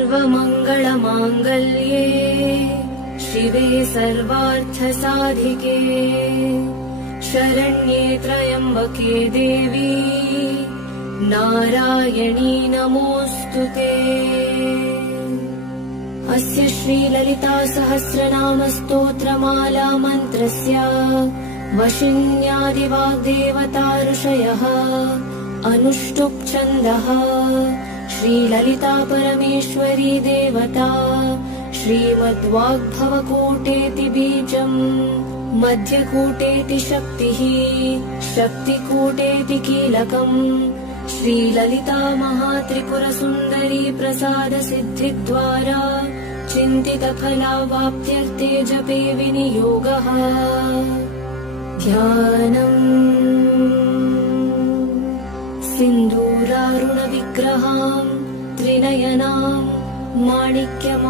सर्वमङ्गलमाङ्गल्ये शिवे सर्वार्थसाधिके शरण्ये त्र्यम्बके देवी नारायणी नमोऽस्तुते। अस्य श्रीललिता सहस्रनाम स्तोत्रमाला मन्त्रस्य वशिन्यादिवाग्देवता ऋषयः अनुष्टुप् छन्दः श्रीललिता परमेश्वरी देवता श्रीमद्वाग्भवकूटेति बीजम् मध्यकूटेति शक्तिः शक्तिकूटेति कीलकम् श्रीललिता महात्रिपुरसुन्दरी प्रसादसिद्धिद्वारा चिन्तितफलावाप्त्यर्थे जपे विनियोगः। ध्यानम् सिन्दूरारुणविग्रहाम् त्रिनयनाम् माणिक्यम्